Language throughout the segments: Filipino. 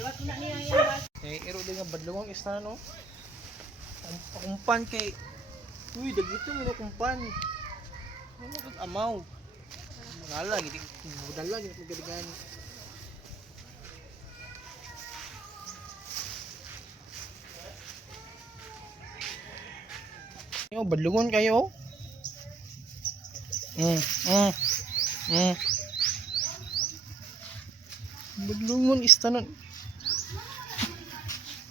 Iro din nga badlungon isna no. Kumpan kay uy dagito mo kumpan. Ano kag amaw. Wala gid budala gid magadigan. Yo badlungon kayo. Mm. Badlungon istanon.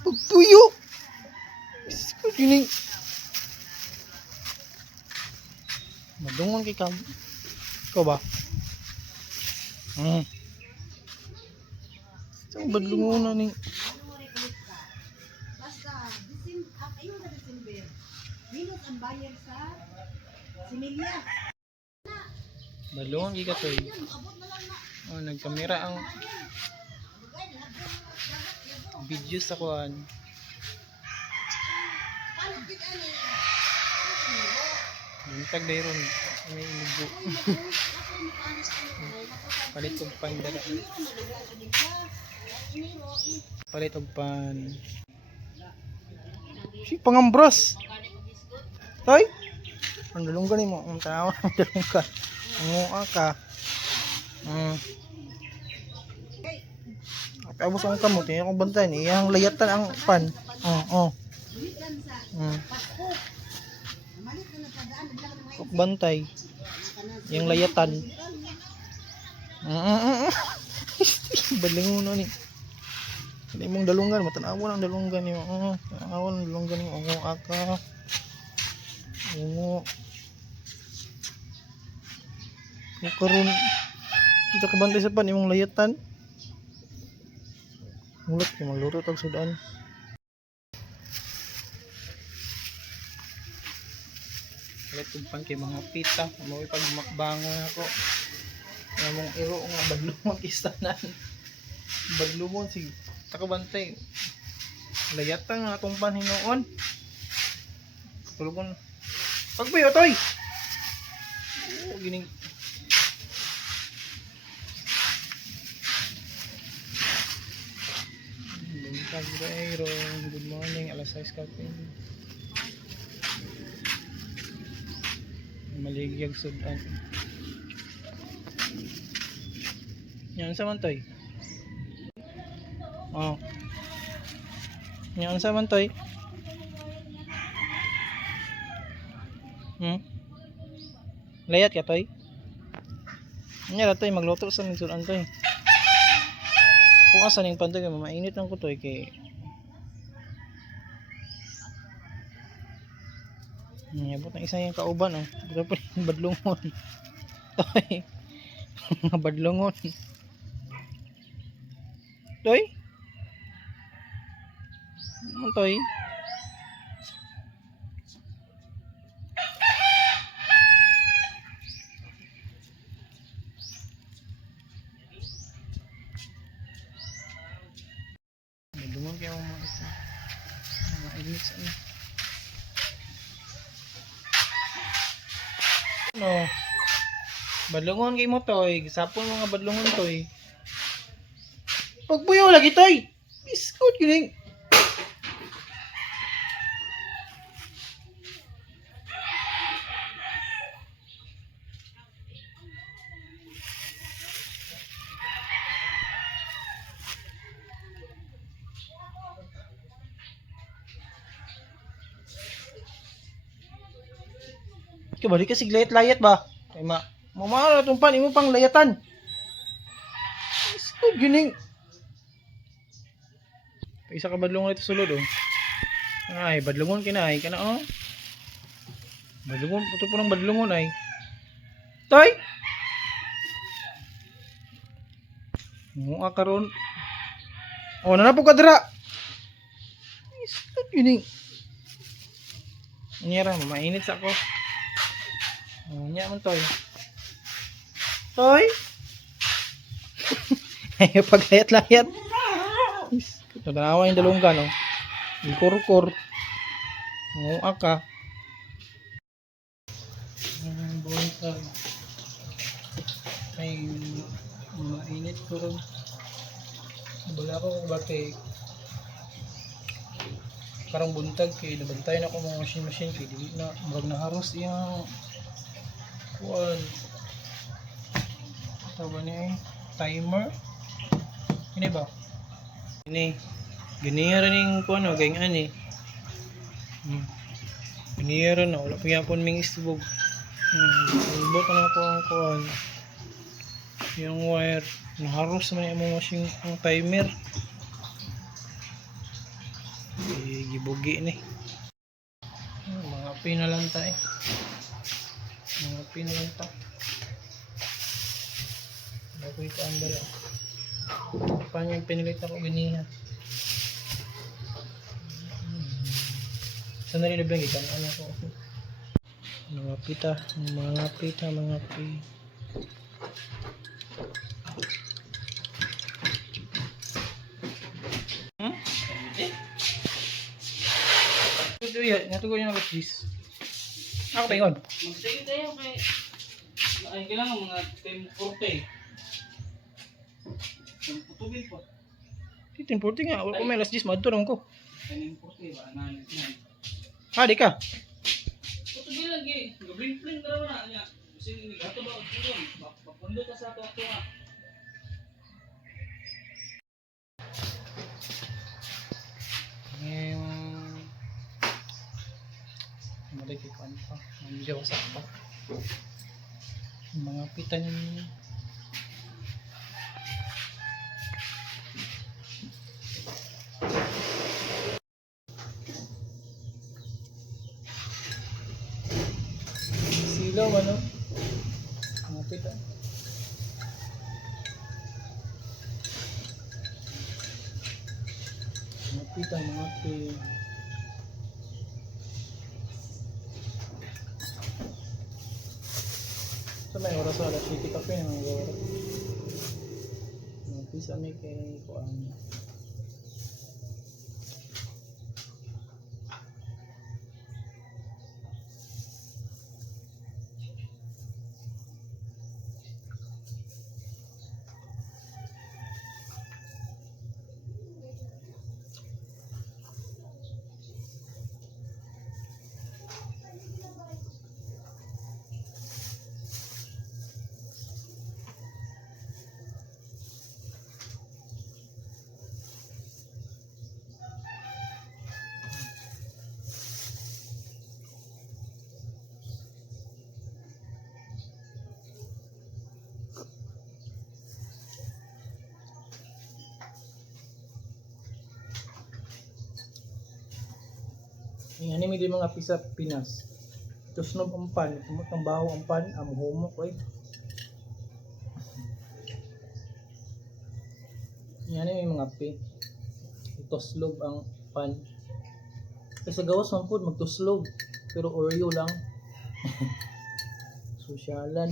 Pagpuyo. Isko dining. Badlungon kay kam. Ikaw ba? So badlungon na ning. Basta, ayun na December. Minus ang bayar sa similya. Badlungon kay katoy. Oh, nagkamera ang video sa kuan. Bintag dayron may ilugo. Palit og pan dala. Palit og pan. Si pangambros. Toy. Ang dalunggan nimo, ang tanaw ang dalunggan. Ang ka. Tapos ang kamot, yung akong bantayan, iyang layatan ang pan. Bantay. Yung layatan. Balingon na ni. Hindi mong dalunggan, matanawon ang dalunggan niyo. Tanawon ang dalunggan niyo. Ungo aka. Ungo. Karon kita kabantay sa pan imong layatan. Mulut yung malurot ang sudan. Letugpan kay mga pita. Maway pagmakbangon ako. Namong iro nga badlungon kistanan. Badlungon si takabantay. Layatan nga atong panhinoon. Tulugon. Pagbayo toy. Gining good morning, alas 6 kape. Maligyag sudan. Yan sa man toy. Yan sa man toy. Layat ka toy. Nya toy magluto sa sudan toy. Kung asan yung pantay kay mainit lang ko toy kay abot ng isa yung kauban Pero pa badlungon. Toy. Badlungon. Toy. Ano toy? Badlungon kaya mga ito. Mga init sa ano. Badlungon kay mo toy, gisapon mo nga badlungon toy. Pagbuyo lagi toy. Biskot gining. Balik kasi layat-layat ba? Kay mamahal itong pan, imo pang layatan. Isko gining. Isa ka badlungon ito sulod Ay, badlungon kinay kana Badlungon, puto po ng badlungon ay. Toy! Mua karon. Nanapo ka dira. Isko gining. Anyara, mainit sa ako. Nya man toy. Toy. Ay paglayat-layat. Tanawa yung dalunggan Ikur-kur. Mua ka. Buntag. Ay mainit ko ron. Wala ako bakit karang buntag kay nabantayan ako mga machine kay dili na murag naharos iyang kuan tawag ni timer ini ba ini ganiya ning kuan o gayng ani ganiya na wala pa yapon ming istubog bot na ako ang kuan yung wire naharos man yung machine ang timer gibugi ni mga pinalanta mga pinalanta bago ito ang dala paano yung pinilit ako ganihan saan na rin nablang ikan ano ko mga pita ito yan, natugo yung alas 10. Ako ba yun? Magsayo tayo kay ay kailangan mga 10:40. Putugin po. 10:40 nga, wala ko may alas 10, madto lang ko. 10:40 ba analit na. Di ka? Putugin lagi. Gablink-blink daw na niya. Kasi ini gato ba putugin. Papundo ka sa ato nga. Malaki ko ano pa, nandiyaw sa pa. Mga pitan yun. Silaw ano? Mga pitan. Mga pitan. So may oras wala city cafe ng mga oras. Pisa may kay kuan. Yan ni mga pisa Pinas. Tusnog ang pan, tumot ng baho ang pan, humok ay. Yan ni mga ituslog ang pan. Kasi gawas man po magtuslog, pero Oreo lang. Sosyalan.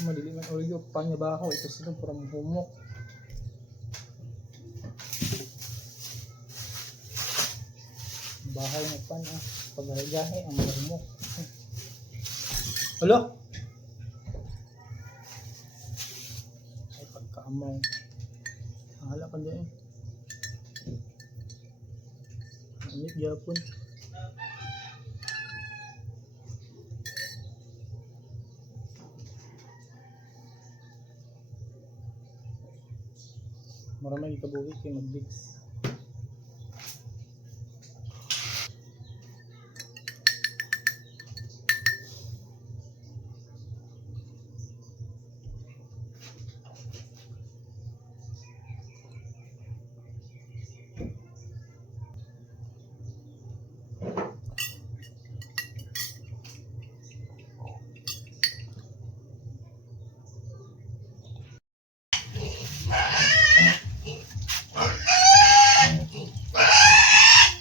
Madili man Oreo, pan nga baho, ituslog para humok. Bahay ng pan pagagahe ang marumok. Hello? Ay pagkaamaw. Hala ka dyan Anit Japon. Maraming ikabuhit kay mag-mix.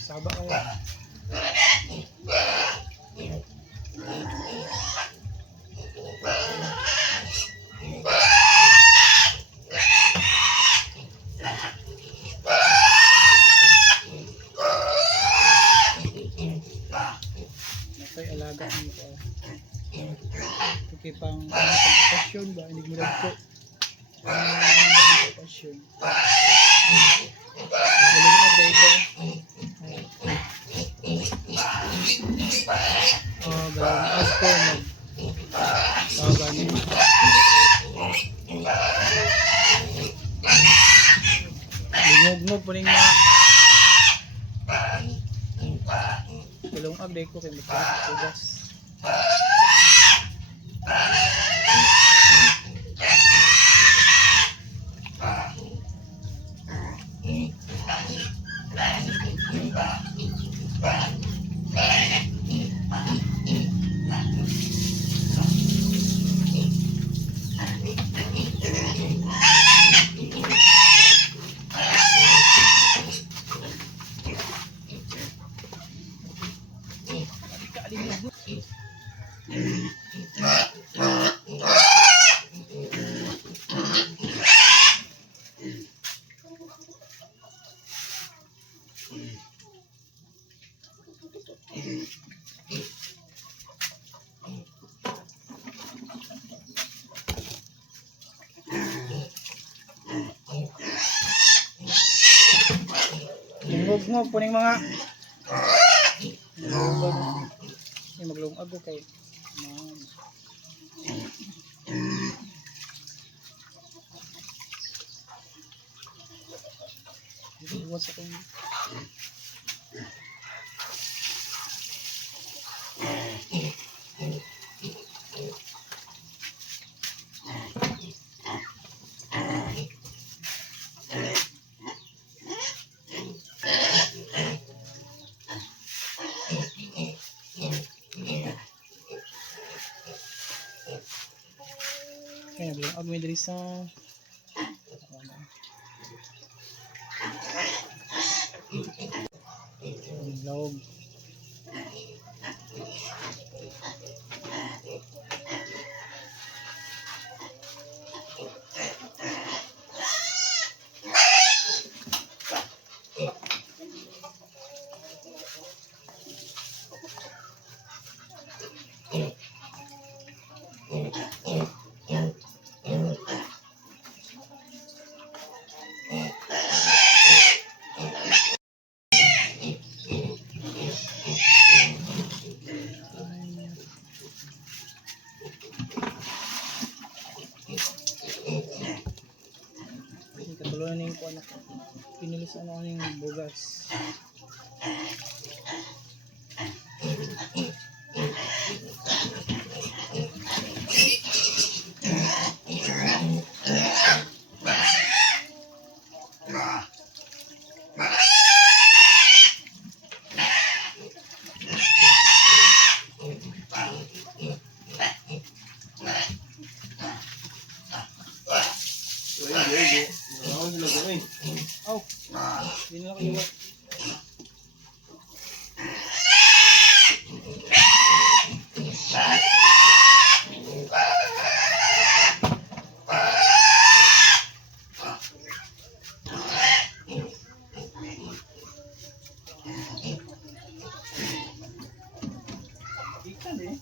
Saba kayo. Nakay alaga nito. Okay pang okasyon ba? Hindi mo lang po. Pasyon. Galing ka dito. Galing ako mag. Ganun. Lingog-ngog po rin mga. Galong update ko kay magkakatugas. Lingog-ngog po rin mga. Maglungag ko kay. Iwas ako. Kaya bilang agmi diri sa loob. Katulungan na yung anak. Pinilisan ako ng bugas. Oh, hindi na kayo. Ikan eh.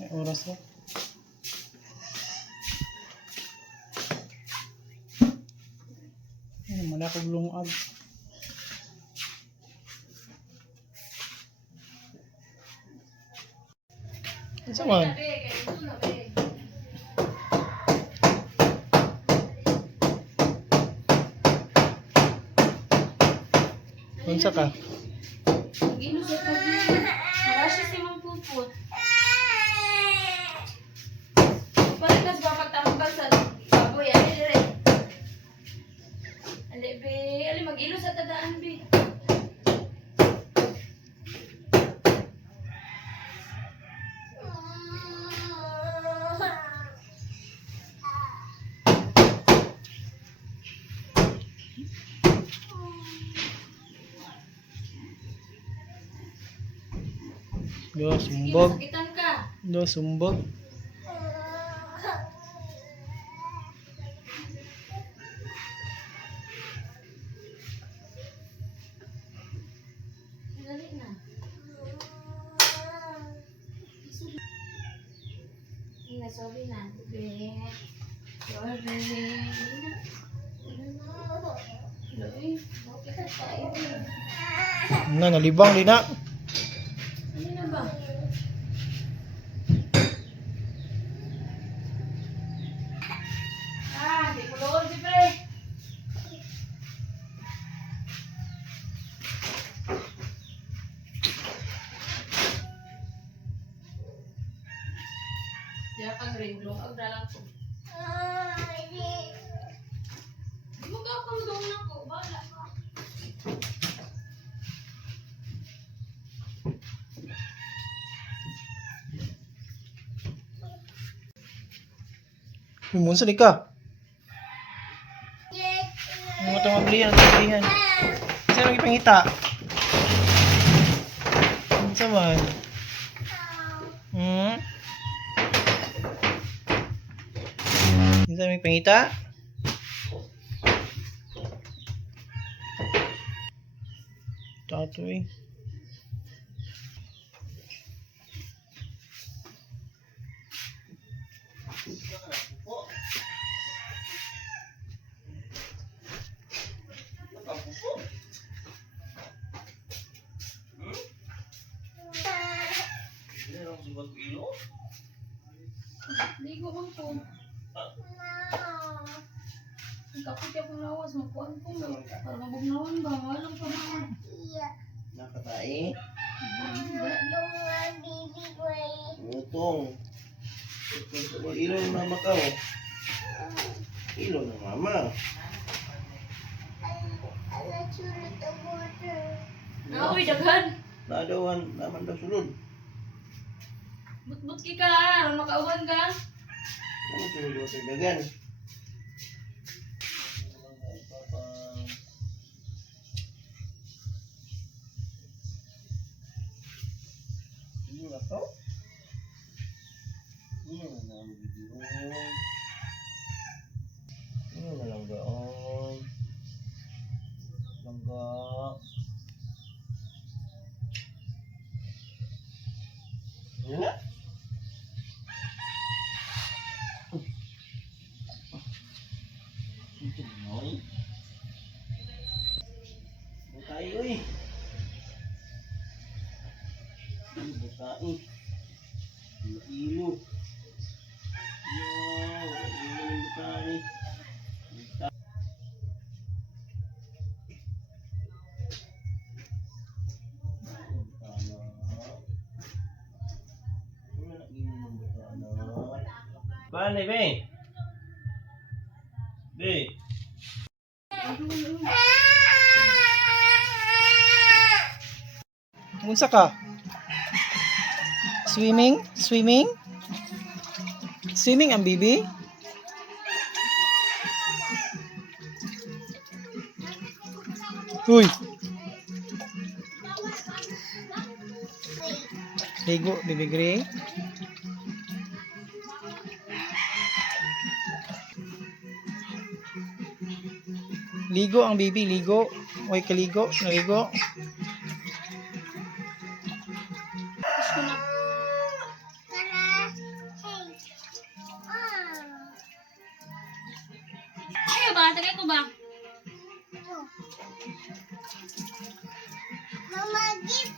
May oras na. Ay, naman ako lungag. Ano sa man? Unsa ka? Gino sa tabi. Marasya si Mang Puput. Palikas ba pagtambal sa baboy? Ali dire. Ali be. Ali mag-ilo sa tadaan be. Do, Gino, sumbog. sakitan ka. Do, sumbog. Dali na. Ina, sorry na. Be. Sorry. Sorry. Okay ka tayo. Nalibang din na. Ano na ba? Di ko loon si pre. Diya ka green blue. Agda lang ko. Di mo ka akong doon ako. Bala ka. Munsa di ka? Ano ito mablihan? Mablihan. Isa nang ipangita. Unsa man? Isa nang ipangita? Tato eh. Ligo man ko. Ang kapit akong lawas. Magkuhan ko. Para mabugnawan ba? Walang pamahan. Nakatai. Enggak. Utong. Utong ilo ng mama ka. Ilo ng mama. Uy, daghan. Nadawan naman daw sulod. But ki ka. Aron makauban ka. Ano sulod mo sa dagan? Ini na to? Ini na lang video. Ini na lang gaon. Langga. Ini na. Ito noy. Butay oy. Ini butay. Ilo. Yo, ini butay. Bane be. Be. Unsa ka? Swimming? Swimming? Swimming ang bibi? Uy! Ligo, Bibi Gray. Ligo ang bibi, ligo. Uy, kaligo, naligo. ba? Mama, give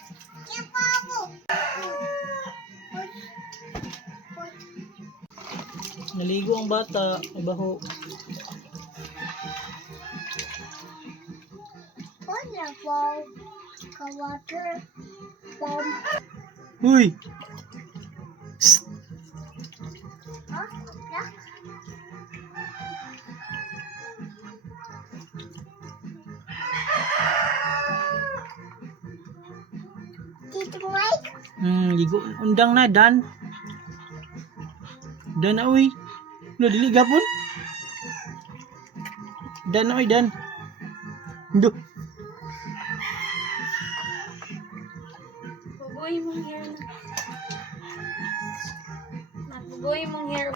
Pabo. Naligo ang bata. Ay baho. Wala po. Ka-water. Pom. Uy! Ha? Yak? Tito Mike? Ligo. Undang na, Dan. Dan na, uy. Lo, dili gapon. Dan na, uy, Dan. Duh. Bugoy mong hair na. Bugoy mong hair.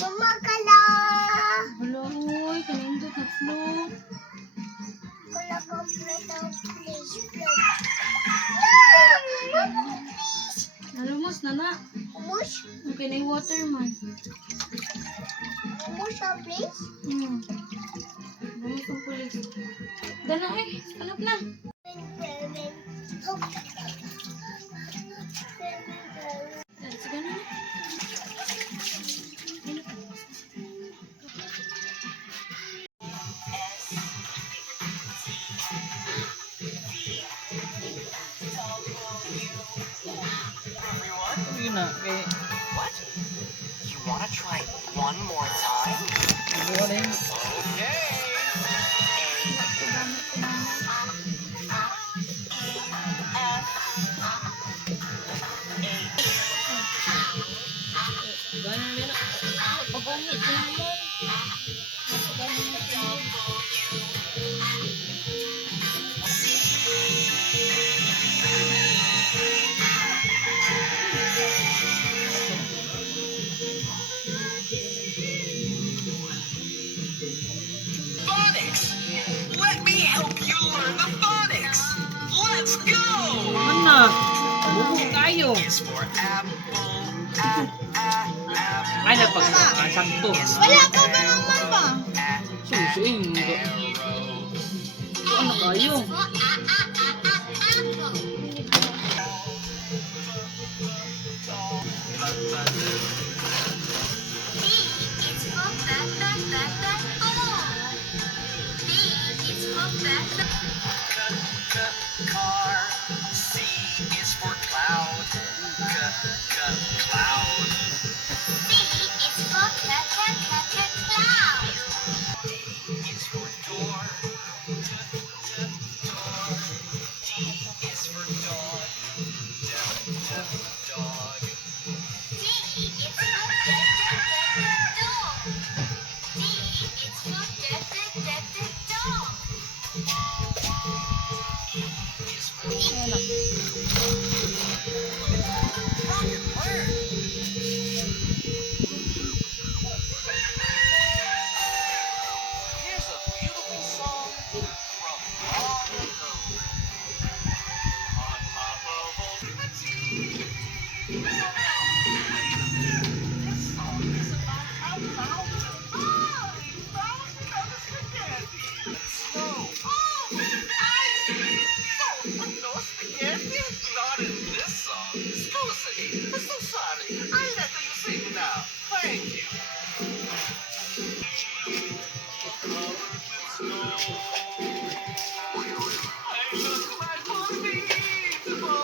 Mama kala. Hala, uy. Kanindot na flow. Kala ka plate of please. Nalumos na na. Mush? Okay na yung water man. Mush please? Lumos ang pulis. Gana eh. Anak na. Sige na. Uy na. Eh, What? You wanna try one more time? ligo na yun. Okay. Pagungit na mo. Phonics! Let me help you learn the phonics! Let's go! Anak! Buko tayo! Is for apple, apple. Ay, napagkakasakto. Wala ka ba naman ba? Susuin. Ano kayo? Car. C is for cloud. Cloud. Is for door. D is for dog. Dog. Is for rocket. Where? Here's a beautiful song from long ago. On top of Ultimate this song is about how loud the snow. Oh, I see. So, no spaghetti? Not in this song. Scusi, I'm so sorry. I'll let you sing now. Thank you. I look like unbeatable.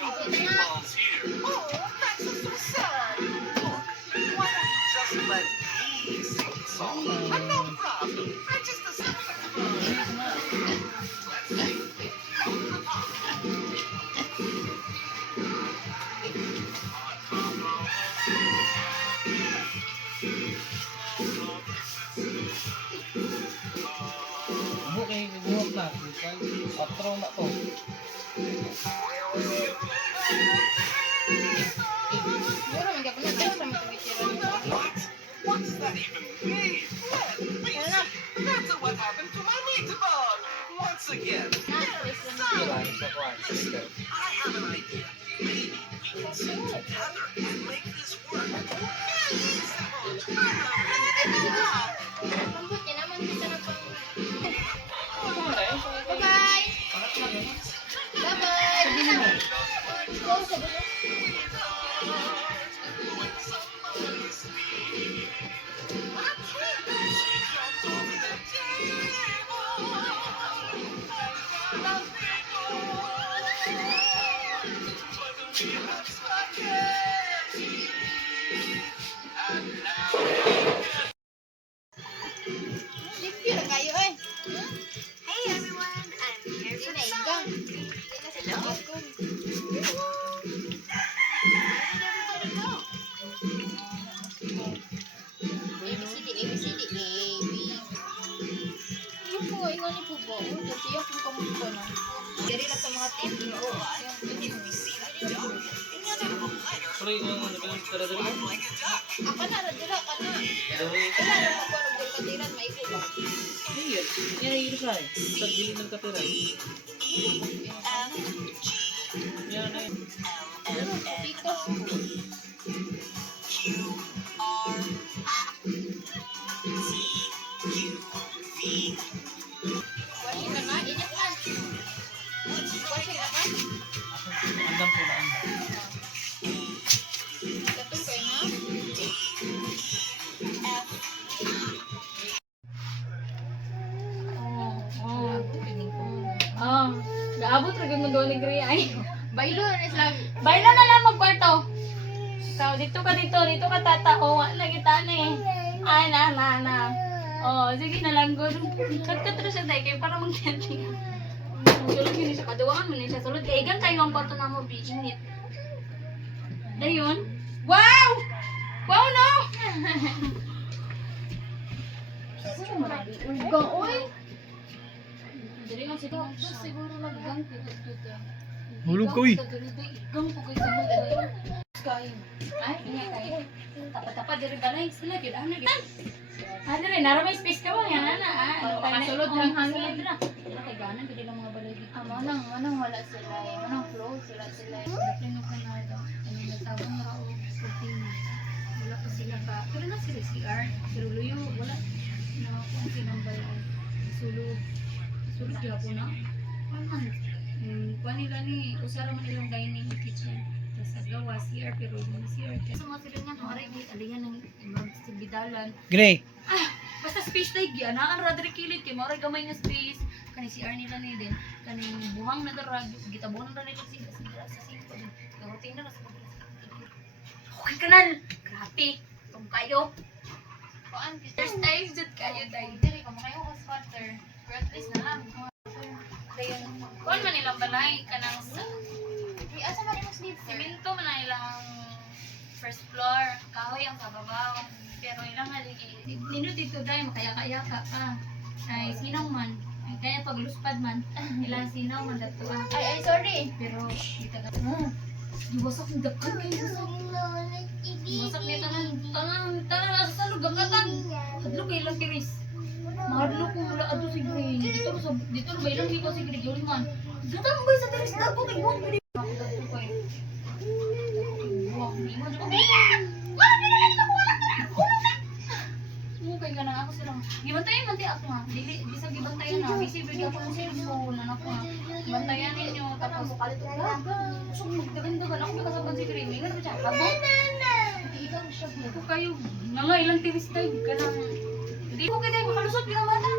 No meatballs here. Oh, that's so sad. Look, why don't you just let me sing the song? No problem. I just accepted. Let's see. From the top. Buhok eh, buhok na. Patro na to. What? What's that even mean? That's what happened to my meatball. Once again. Wala, isa ko. Listen Together, we make this work. Mambot niya naman kita na pang... Bye-bye! Bye-bye! Bye-bye! Go sa bulo. Limpyo na kayo eh. Hey everyone, I'm here for the Sinaigang. Hello? Ako. ABCD, ABCD, AB. Yung po, ingon ni po ba? Kasi yung po kamusta na. Dari lang sa mga team. Sorry, tara dali. Ako na, radira ka na. Dali. Wala na ako nung katiran, maiko ba? Iya, yan yung isa eh. Sa gilid ng katira. Yan na yun. Pero, pikas po. Washing na na, init na. Washing na na. Andam po na andam. Gatong kayo na. Gaabot ra gyud mo doon ni Gri ay. Bailo na islam. Baila na lang magkwarto. Ikaw dito ka tatao, wala kita na eh. Ay na. Oh, sige na lang gud. Kat ra siya dai kay para magtiyanti. Sulod yun siya kaduwangan mo ni siya sulod kay igang kayo ang kwarto na mo init. Dayon. Wow! Wow no. Ugang, oy. Dili nga siguro naggang dito. Hulog ka, uy. Igang po kayo sa mga kain. Ay, nga kayo. Tapa-tapa diri balay sila gyud ana gyud. Ah, diri nara may space ka ba yan ana? Makasulod lang hangin. Dira kay gana gyud lang mga balay dito. Manang wala sila. Manang flow sila. Dapat no kanado. Ano natabang ra og protein. Wala pa sila ka. Pero na sila CR. Pero luyo wala na kung sinang balay. Sulod gyapon na. Paman. Kuan nila ni usara man ilang dining kitchen. Sa gawa CR pero yung CR kasi mga sila nga maray di aliyan ng bidalan. Gre. Basta space na igya na ang radre kilit kay maray gamay nga space kani CR nila ni din kani buhang na dara gitabunan na nila sa singko din. Karotin na sa okay kanal. Grabe. Tung kayo. Kuan, First time jud kayo dai. diri ko makayo ko spotter. Pero at least na lang. Dayon kuan man nilang balay kanang Di asa man imong sleep? Siminto man na ilang first floor, kahoy ang kababaw. Pero ilang haligi, nino dito dahil makaya-kaya ka. Ay sinaw man, ay kaya pagluspad man, ilang sinaw man dato ah. Ay, sorry. Pero kita ka. Iwasak ng dagkan kayo sa iwasak niya tanan sa lugang katang. Hadlo kay ilang tiris. Mahadlo ko wala ato si Green. Dito ba ilang hiko si Green yun man. Gatang ba sa tiris dago kay buwang pwede. Ako dato ko eh. Buwang, di mo dyan. Kay ganang ako silang gibantayan man ti ako nga di sa gibantayan na busy video ko ng cellphone anak ko nga bantayan ninyo tapos so magdagan-dagan ako kasabot si Creamy nga siya habang Ikaw siya. ko kayo nga ilang tiris tayo ganang hindi ko kaya makalusot yung bata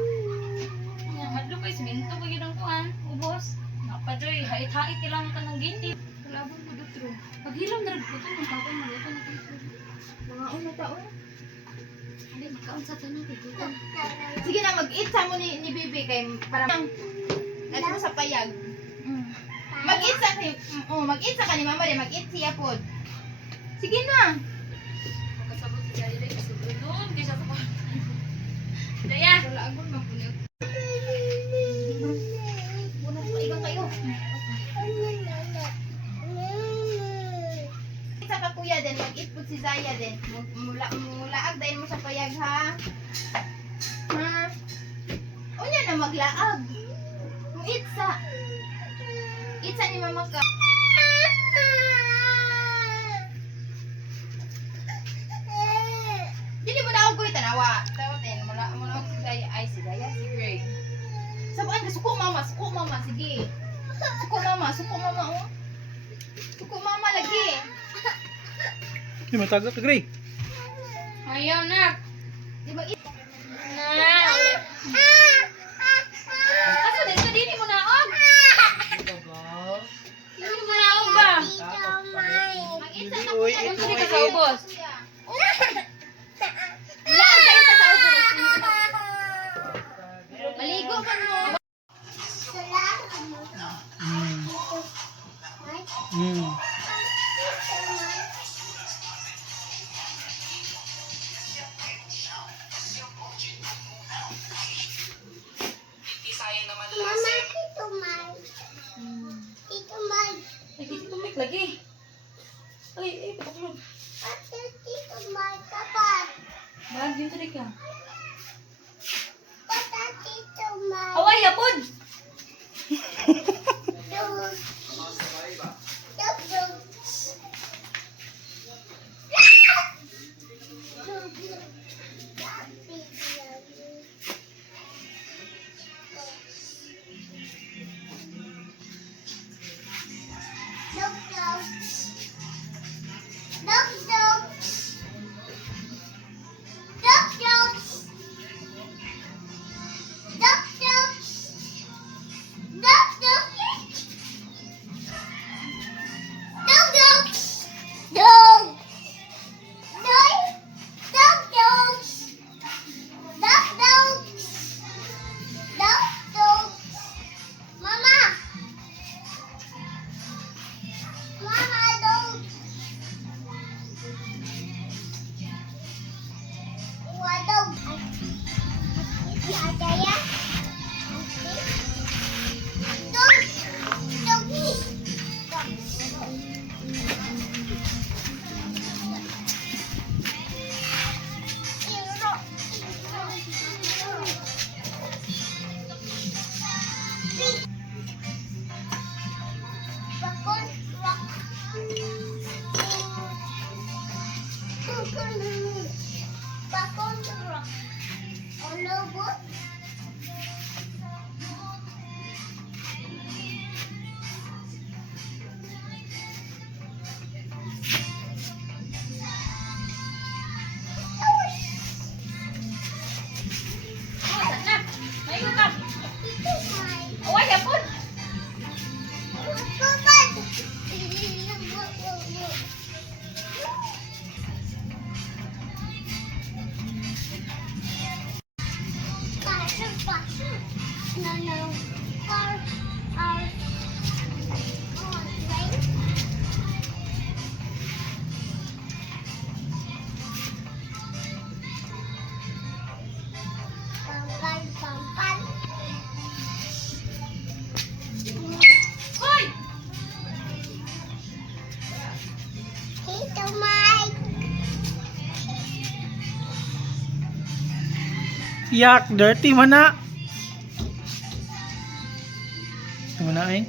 nga hadlo kayo siminto pa ginang kuhan ubos napajoy hait-hait ilang ka ng gindi kalabang ko dutro paghilam na rin ko ito ng kapag maluto na dito Mga una taon. hindi magkaon sa tanan dito Sige na, mag-eat sa mo ni Bibi kay para nato mo sa payag. Mag-eat sa mag-eat sa kani mama rin, mag-eat siya pod. Sige na. Kasabot si Jari Day, kasabot doon, kaya siya sa kwarto. Daya! Wala agon magpulit. Una pa igang kayo. Sa ka kuya din, mag-eat pod si Zaya din. Mulaag dahil mo sa payag ha. Ha? Unya na maglaag. Itsa ni mama ka. Uy, matagak ka, Gray. Ayaw na. Di ba it? Na. Asa din ka dini mo naog? Dini mo naog ba? Mag-isa na Uy, kuya. ito, Dili ka uy, sa ubos. Laan kayo ka sa ubos. Maligo man mo. Hmm. Lagi si tumik lagi. Ay, pakulog. Mahal din sa ka. Away, yapon! Away, yapon! Hoy! Yak, dirty man na. Ito mo na eh.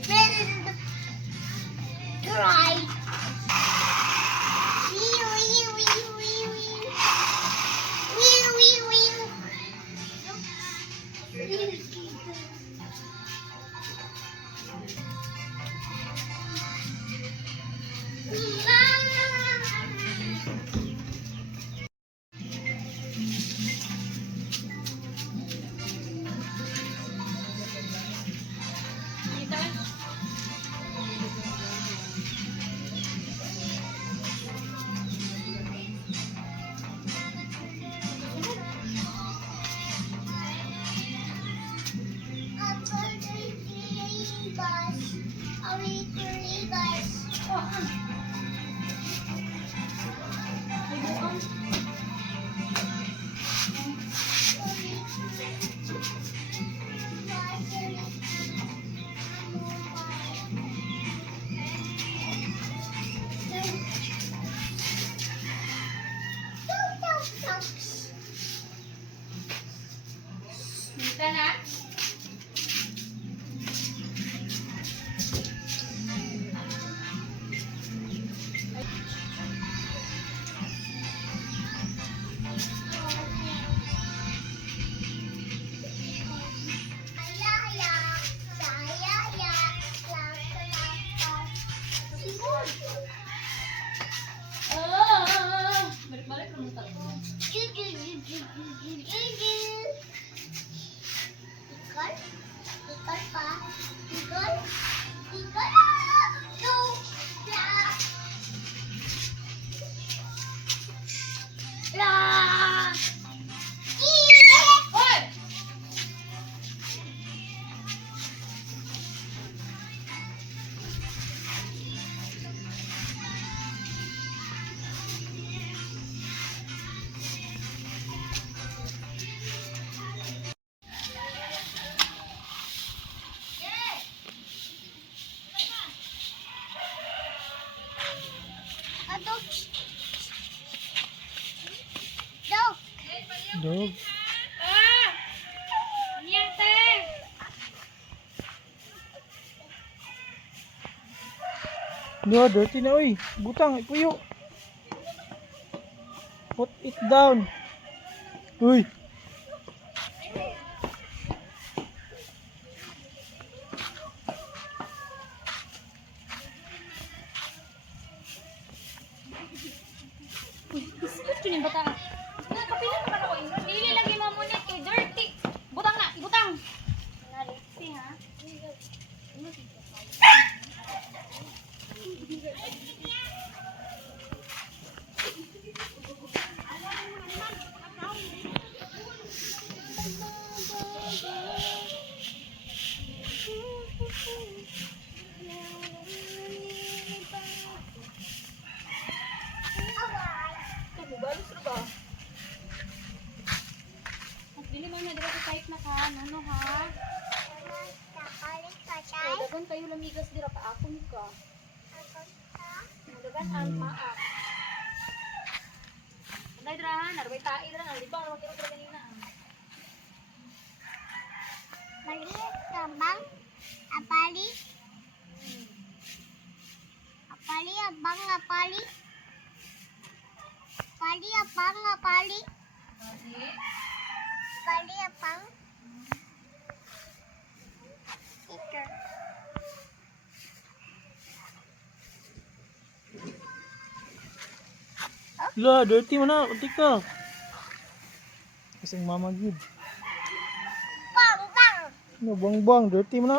Dog. No, dirty na oy. Butang, ipuyo. Put it down. Uy. Biskit yun yung bata. Kapila naman ako yun. Dili lagi mamunit kay dirty. Butang na, ibutang. Nariksi ha. Dili man na dira ka type na ka, ano ha? Kaya dagan kayo lamigas dira ka akon ka. Dagan ang maak. Anday dira ha, narbay tae dira na, di ba ano kira kanina. Maliit abang, apali. Apali, abang, apali. Apali, abang, apali. Apali, abang. Ito. La, dirty mo na. Untik ka. Kasing mama gid. Bang, bang. No, bang, dirty mo na.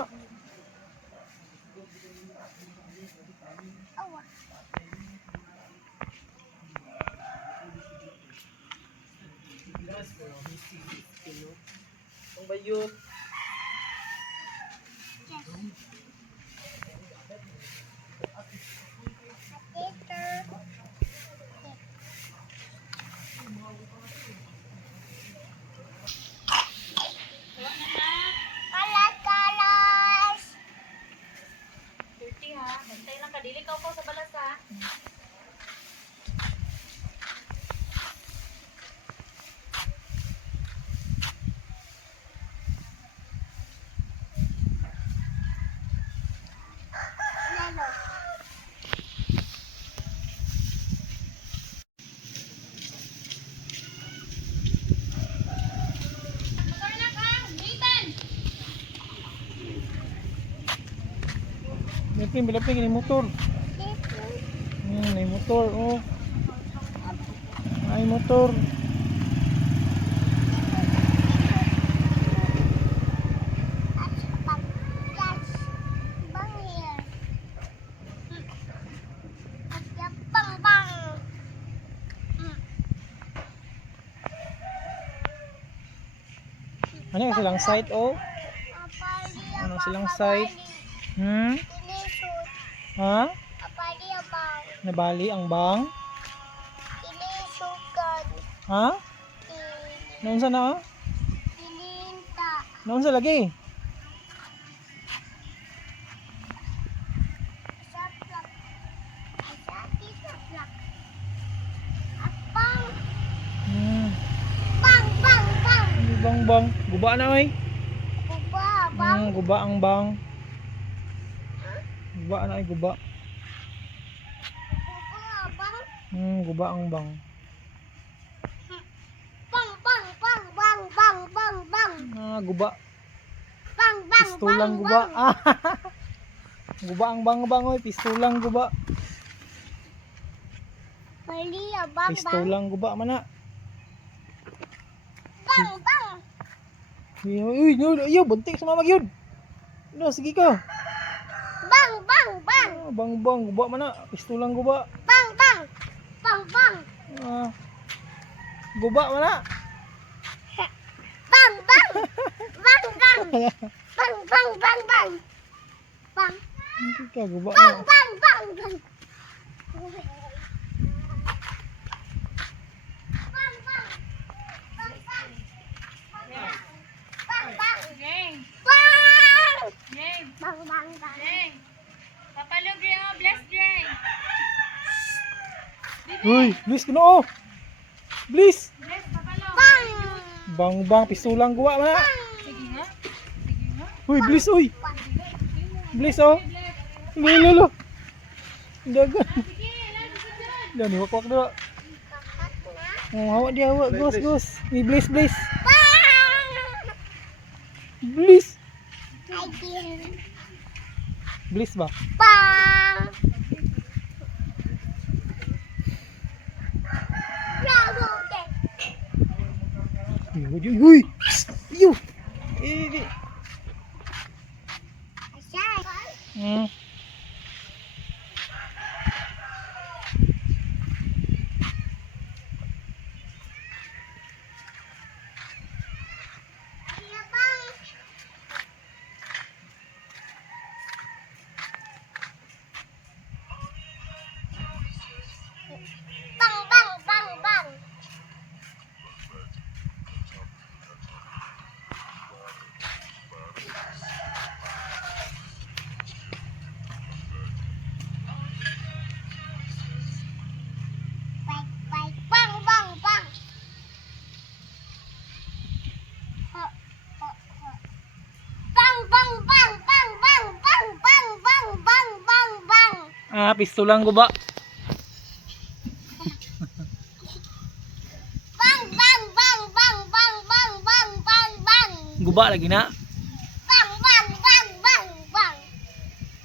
Awa. Ang bayot. Ito. Kalas, kalas. Dirty ha, bantay lang ka, dili ka upo sa balas ha. Lalo. Motor na ka, Nathan! Lapin, bilapin, ini motor. Ini motor, oh. Ay, motor. Bang, yes. Bang here. At bang, bang. Ano yung silang site, oh? Apali, Ano abang, silang site? Hmm? Inisut. Ha? Apali, abang. Nabali ang bang? Inisukan. Ha? Noon sa na? Ininta. Noon sa lagi? Saplak. Asati saplak. Abang. Hmm. Bang, bang, bang. Bang. Guba na, oy. Kuba, bang. Guba ang bang. Guba na, ay guba. Kuba, bang. Guba ang bang. Bang, bang, bang, bang, bang, bang, bang. Guba. Bang, bang, Pistulang bang, guba. bang. Guba ang bang, oy. Pistulang guba. Mali, bang, bang. Pistulang guba man na. Bang, bang. Uy, ayaw, buntik sa mamag yun. No, sige ka. Bang, bang, bang. Bang, guba man na. Pistulang guba. Bang, bang. Bang, bang. Guba man na. Bang, bang. Bang, bang. Bang, bang, bang, bang. Bang, Hindi ka, guba bang, na. bang, bang, bang. Bang, bang. Bang, bang. Bang, bang. Jeng, Bang. Jeng, Bang, bang, bang. Jeng. Papalog rin ako, bless Jeng. Uy, Bliss kuno. Bliss. Bang! Bang pistulang guwa man. Sige nga. Sige nga. Uy, Bliss uy. Bliss oh. Lolo. Dagan. Dan wak do. Oh, hawak dia hawak gos. Ni Bliss. Bang! Bliss. Again. Bliss ba? Bang! Bravo, okay. Uy. Yo. Ini. Asyik. Iya, Bang. Bang, bang, bang, bang. Baik, baik. Bang, bang, bang. Ho, ho, ho. Bang, bang, bang, bang, bang, bang, bang, bang, bang, bang, bang. Ah, pistulang guba. Bang, bang, bang, bang, bang, bang, bang, bang, bang. Guba lagi na. Bang, bang, bang, bang, bang.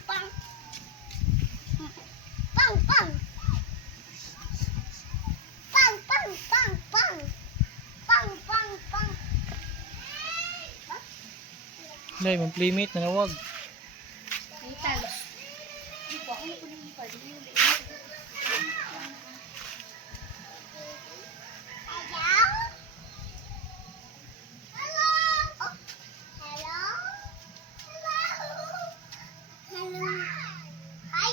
Bang. Bang, bang. Bang, bang, bang, bang. Bang, bang, bang. Dai, man playmate na nawag. Ital. Hello? Hello? Oh. Hello? Hello? Hello? Hi?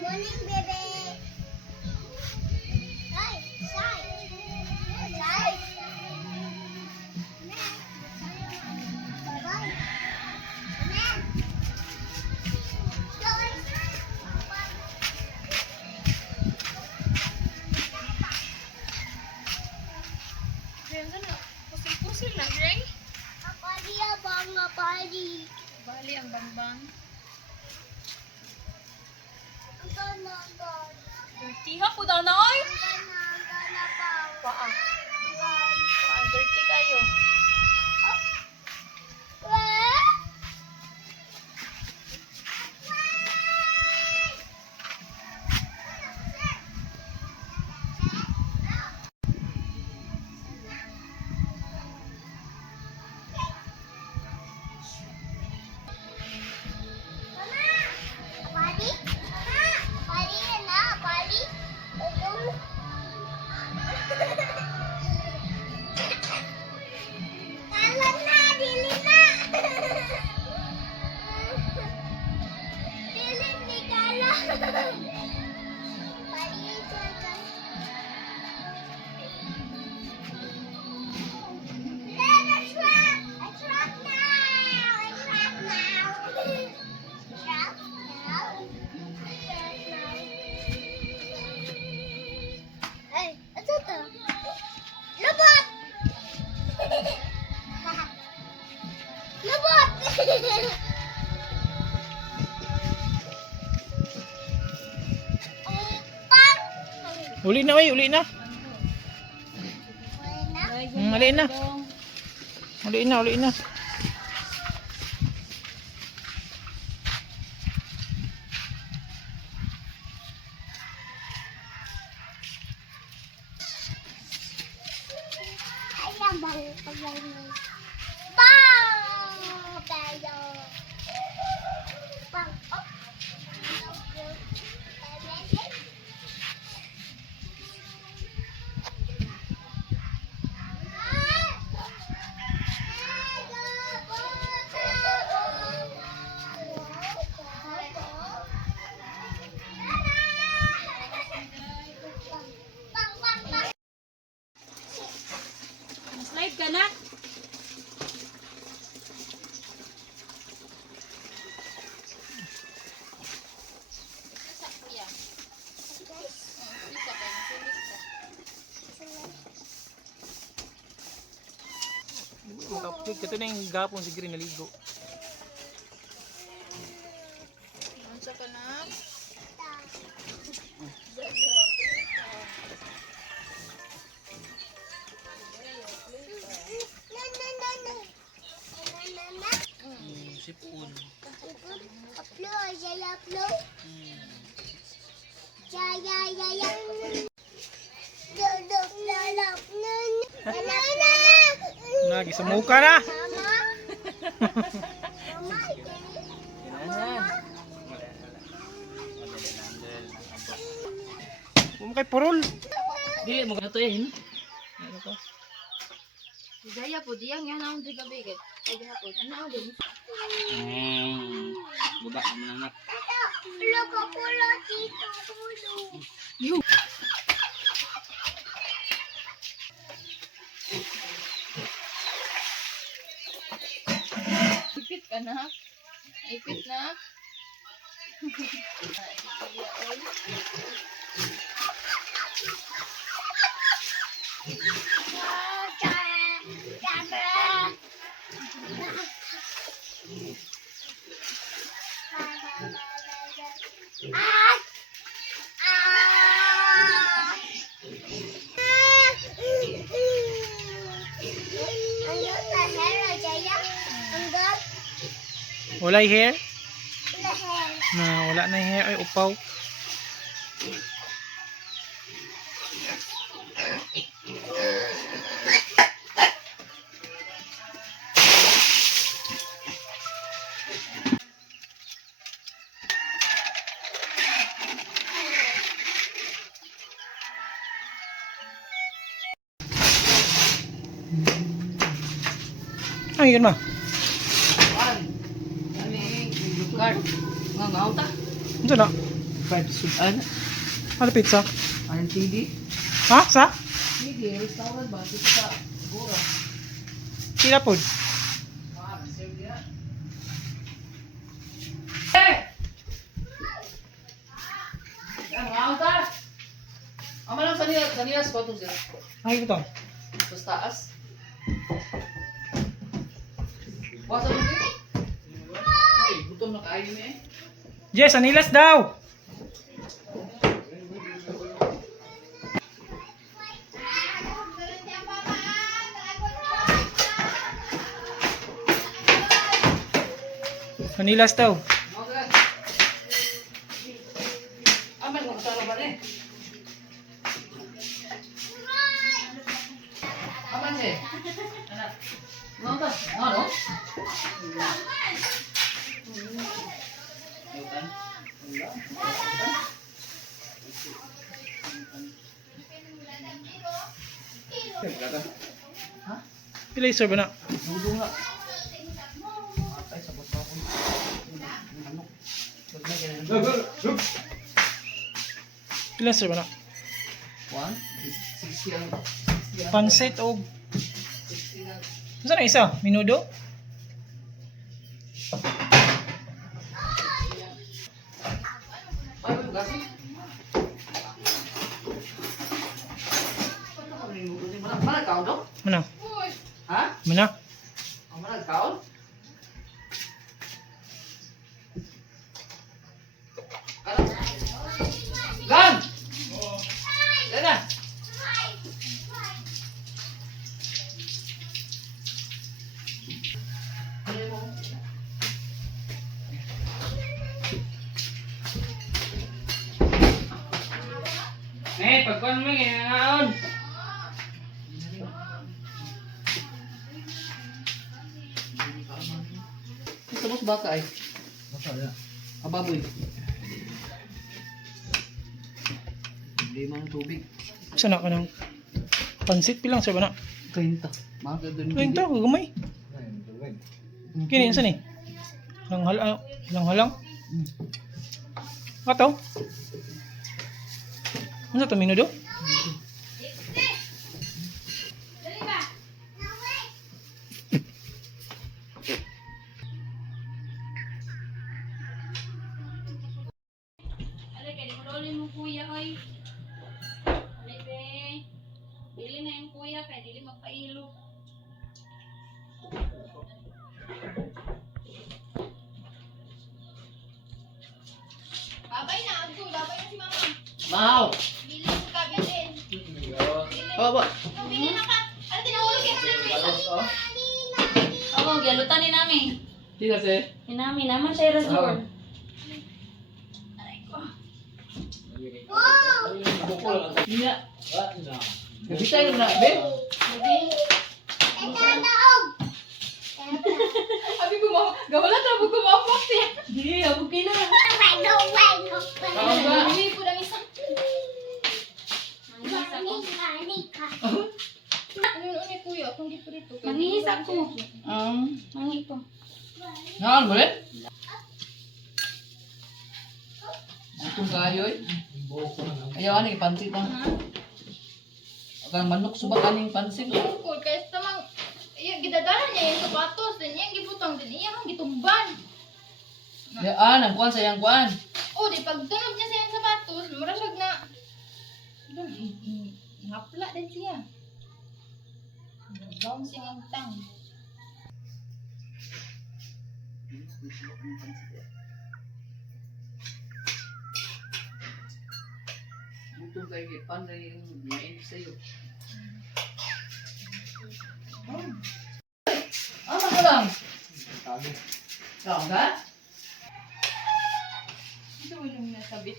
Morning, baby. Hi, Sai. Sai. Bye-bye. Amen. Diyan na. Pusil-pusil lang, Ray. Apali abang apali. Bali ang bangbang. Ang ganagan. Dirty ha po daw na, oy. Ang ganagan abang. Paa. Ang ganagan. Paa, dirty kayo. Apali? Apali na, apali. Ayun. Kalan na, dili na. Dili ni Kala. Apali dyan ka. Let us trap! I trap now! I trap now! Trap now? Trap now. Ay, ano to? Lubot! Lubot! Umpang! Uli na, uli na. Wala na? Uli na. Uli na. Ayan bang paglalagay. Bang! Tayo. Bang! Oh! Kato na yung gapon si Green naligo. Unsa ka na? Sipon. Upload, saya upload. Saya, saya. Duduk dalam nana. Lagi sa muka na. Mama. Mama, Huwag mo kay purol. Dili mo gatuyin. Ano to? Gaya po diyang yan ang gabi kay. Ay gahapon. Ano ang din? Baba ka man anak. pulo ko pulo dito pulo. Ipit ka na. Ipit na. Wala yung hair? Wala na yung hair. Ay, upaw. Ay, yun ma. Lugar. Nga ngaw ta. Ano na? Five sudan. Ano pizza? Ang TV. Ha? Sa? TV, restaurant ba? Dito sa Gora. Sila po. Ang ngaw ta. Ama lang kanina sa bato siya. Ay, ito. Sa taas. Wasa mo dito? Ay, gutom na kain eh. Jess, anilas daw! Anilas daw. Okay. Aman mo kasama ba eh? Aman siya. Anak. Ngaw ta. Ano? Pila yung serve na? Dudo nga. Atay sa bata ko. Ano? Pila yung serve na? 160 ang Pansit o... 60 ang Saan na isa? Minudo? ay yung gasin. Mana kau dong? Mana? Ha? Mana? Mana kau? Gan! Dana! pagkuhan mo yung ngaon. Tapos baka ay. Baka ya. Ababoy. Hindi man tubig. Saan na ka ng pansit? Pilang serve na? 30. Mga doon. 20, kagamay. Kini, saan eh? Lang halang? Ato? Ano ito, minudo? Alay, kaya di mo rolin mo kuya, oy. Alay, be. Bili na yung kuya, kaya dili magpailo. Babay na, Abdul. Babay na si Mama. Mau. Bili ko ka, bilhin. Oh, ba? Ikaw, bilhin na ka. Ano, tinahulog yan sa mesa. Ako, galutan ni namin. Di kasi. Inami naman siya resort. Iya. Gabitay na, be. Sabi ko, gawala trabaho ko mapos eh. Di, abog kayo na. Tao ba? Bili ko ng isang. Ano yun, ni kuya? Kung di prito. Mangihis ako. Mangi ko. Naon mo rin? Itong kayo eh. Ayaw ano ipansit ang. Agang manok subak aning pansit. Cool, kaya tamang, yung gidadala niya yung sapatos, din yung gibutang din, yung gitumban. Yaan, ang kuan sa yang kuan. O, di pagtunog niya sa yung sapatos, marasag na, doon, hapla din siya. Bouncing ang tang. Itong kayo panday yung mainit sa'yo. Ano ka lang? Tao ka? Ito mo yung nasabit.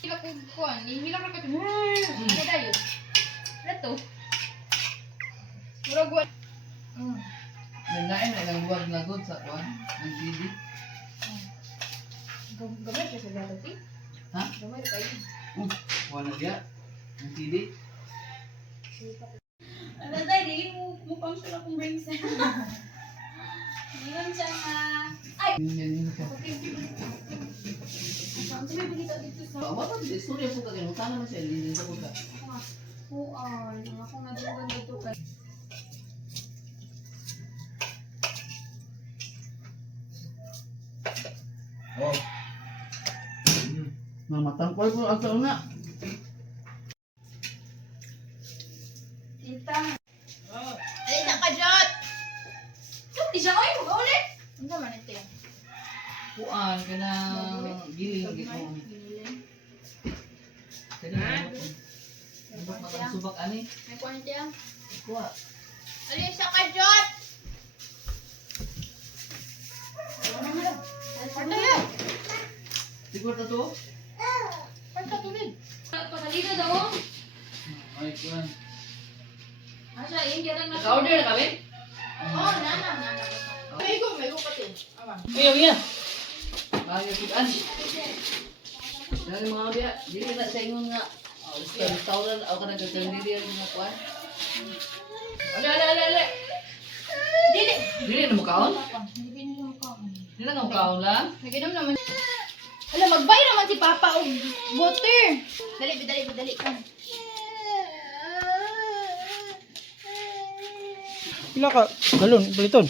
Hila ko kuhan, hila ka ito. Ano tayo? Ano to? Murag-wad. Nanain na ilang buwag na good sa kuan. Ang TV. Gamay ka sa galaxy? Ha? Gamay ka yun. Kuan na diya. Ang TV. Ano tayo, dili mo function akong brain cell. Ngayon siya nga. Ay! Yan ka. Ang sabi dito dito sa Wala ka istorya po ka ganun. Sana naman siya lilin sa kuka. kuan. Ang ako nadugan dito kay. Oh. Mamatangkoy po ang taon na. Tita. Alisa ka, Jot! Di siya oy, mag-ulit. Ano naman ito yan? Kuan ka na giling gito. Kaya na. Ang subak ani. May kuwan ito yan? Kuha. Alisa ka, Jot! Parta yan! Siguro na to? Parta tulid. Pasalita daw. Ay, kuan. Asa, yung kaya na. Naka-order na kami? Oo, nana. May ko pati. Awan. Kuya, kuya. Kaya kuan. Dari mga biya, dili na sa ingon nga. Restaurant ako na gagawin ang mga kuan. Ale. Dili! Dili na mo kaon? Hindi pinili mo ka. Dili na mo kaon lang? Naginom naman. Hala, magbay naman si Papa og butter. Dali ka. Pila ka galon baliton.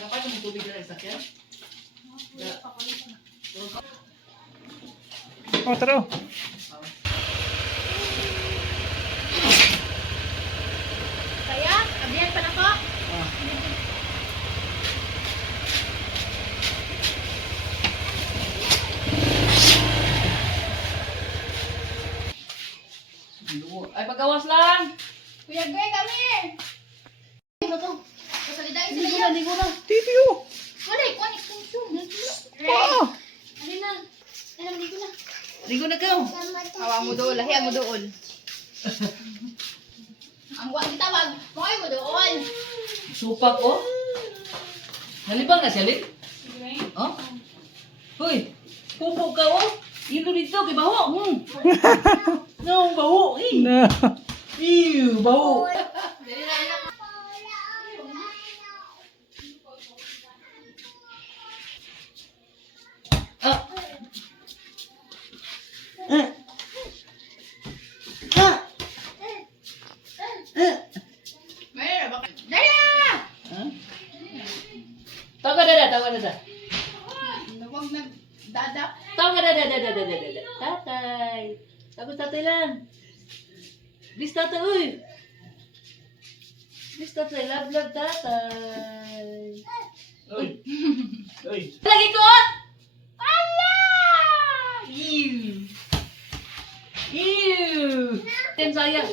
Ano pa yung tubig na sakyan? Oh, tara. Kaya, abiyan pa na ko. Ay, pagawas lang! Kuya Gwen, come here. Ano to? Kasalidain sila yan. Hindi ko na. Titio. Wala, ikuan extension. Ah. Ano na? Ano, hindi ko na. Ligo na ka. Awang mo dool, lahi mo dool. Ang wag tawag, moy mo dool. Supak ko. Nalibang na siya, Lin? Oh? Hoy, pupo ka, oh. Ilo dito, kay baho. No, baho. Na. Ew, baho. Dali na anak. Ah. Mayroon na ba? Dali na! Huh? Tawa ka dada. Huwag nagdadak. Tawa ka dada. Tatay. Tapos tatay lang. Bis tatay, uy. Bis tatay, love tatay. Uy. Uy. Lagi kot! Allah! Ew! Ew! Ten sayang.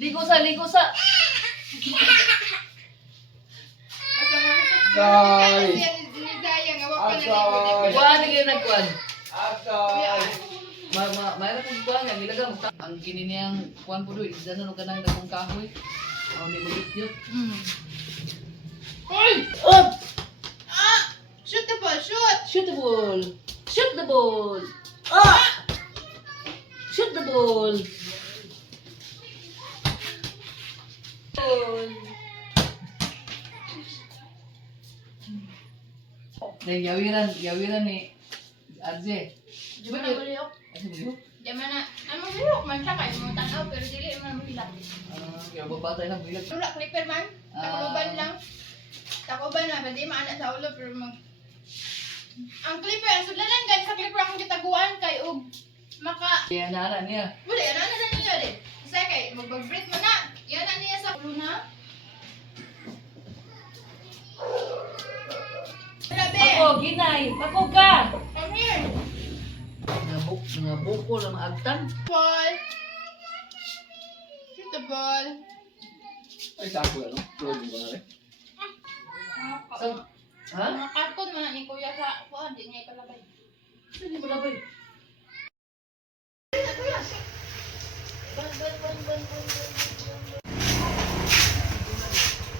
Ligo sa. Agay! Kuhaan na kayo nagkuhan. Mayroon kong kuhaan nga, nilaga mo. Ang kininiyang kuhaan po doon, isa na ka nang dagong kahoy. Ang nilulit yun. Hoy! Up! Shoot the ball, shoot! Shoot the ball! Shoot the ball! Ah! Shoot the ball! Ball! Dahil yawiran ni Arje. Di ba na maliyok? Ano mo yun? Di ba na, ano maliyok man siya kayo mong tanaw, pero dili man mahilak. Kaya babatay na bilag. Wala, clipper man. Takuban lang. Takuban na, hindi maanak sa ulo, pero ang clipper, ang sudlanan guys, sa clipper akong gitaguan kay og Kaya naara niya. Wala, yan na niya rin. Kasi kay, magbag-break mo na. Yan na niya sa ulo na. Grabe! Ako, ginay! Ako ka! Come here! Mga buko na maagtan. Ball! Shoot the ball! Ay, sako ano? Tuwag mo ba na rin? Ha? Mga karton man na ni Kuya sa kuwan, di niya ikalabay. Hindi mo labay.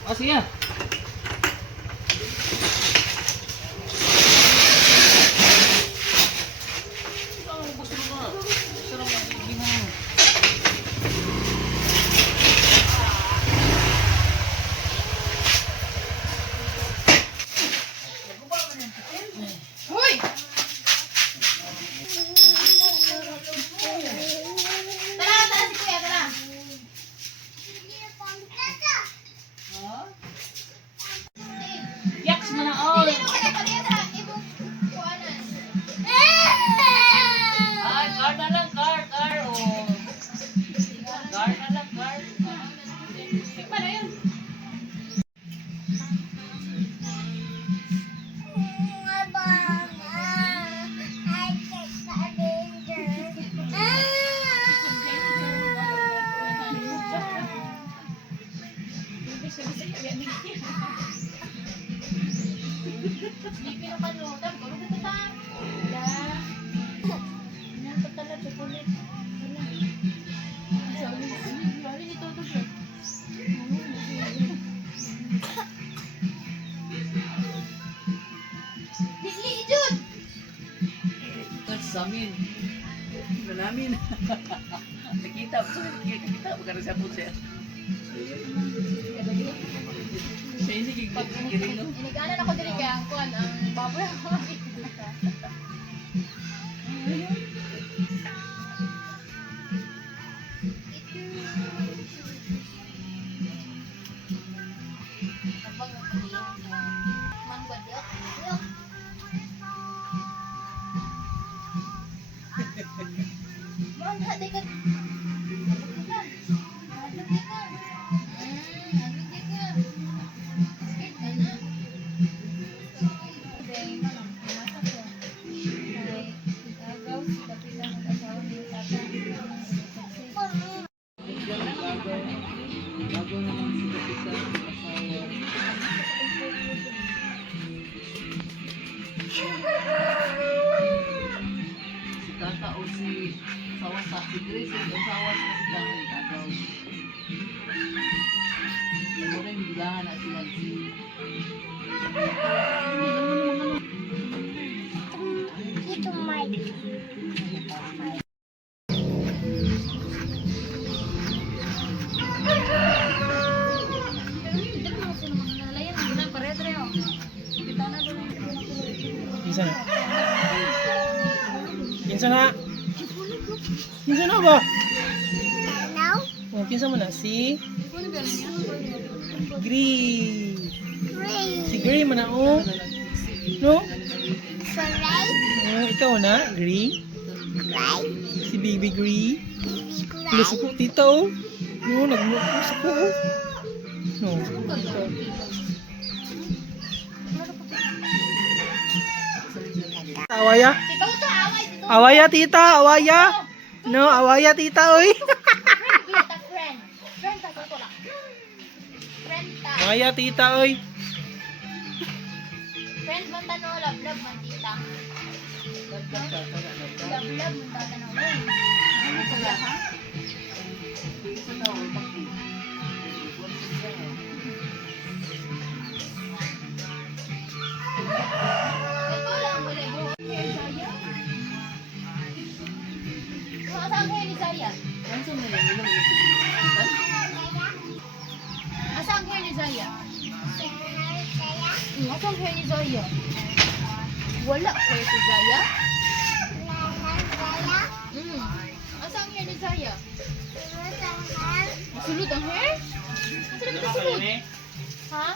Ah, sige. Hoy! Tara, tara si Kuya, tara. Yaks mo na all. Hindi naman na pala sa ibang kuwanan. Ay, car na lang, car, oh. Car na lang, car. Tikpa na yun. Hindi pinukanutan. Gano'n ka ta? Wala. Yan pa tala, chocolate. Wala. Sabi ni Toto siya. Disli, Jun! Kat sa amin. Na namin. Nakita mo sa nakita mo kasi sa puso. Siya hindi gigiring no. Inigaanan ako din kaya ang kuwan, ang baboy ako. Bago naman si Kapita asawa. Si Tata o si asawa sa si Grace yung asawa sa si Tata yung Tata o mo rin bilangan na sila si Ito, Mike. Kinsa na? Kinsa na? Kinsa na ba? Now, Oh, kinsa mo na? Si Gray. Si Gray man na oh. No? so right, Oh, ikaw na, Gray. Right? Si Baby Gree. Lusuko tita oh. No, nagmusuko oh. No. Awaya? Tita, ito, away. Dito. Awaya tita, awaya. No, awaya tita oy. Bita, friend. Friend, ta, ito lang. Friend, ta. Awaya tita oy. Friend, man tanong, love, love, man, tita. Love, love, man, tatanong. Ano pala, ha? Ito lang, wala yung hair Zaya. Asang hair ni Zaya? Asang hair ni Zaya? Asang hair ni Zaya? Wala hair si Zaya? Asang hair ni Zaya? Sulod ang hair? Asa naman sulod? Ha?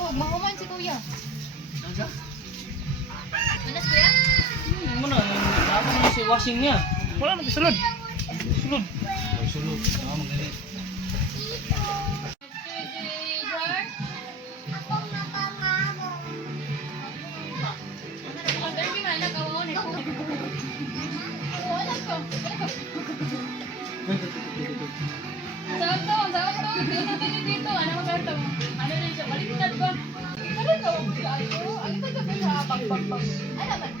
Oh, mahuman si kuya. Manas kuya? Ano na, dapat na si washing niya. Wala na sulod. Sulod. Dito. Ano maganda? Ano rin siya? Baliktad ba? Ano to? Ano to sabi sa pag. Ano man?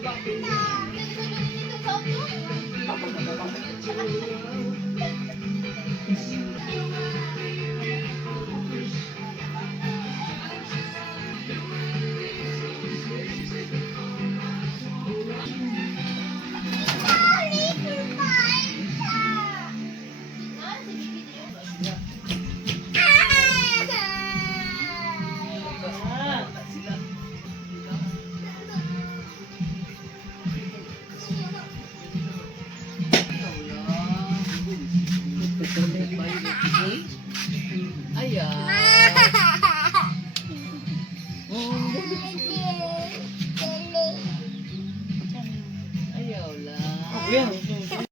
Pag. Dito sa auto? Ayan. Ayaw lang. Yan.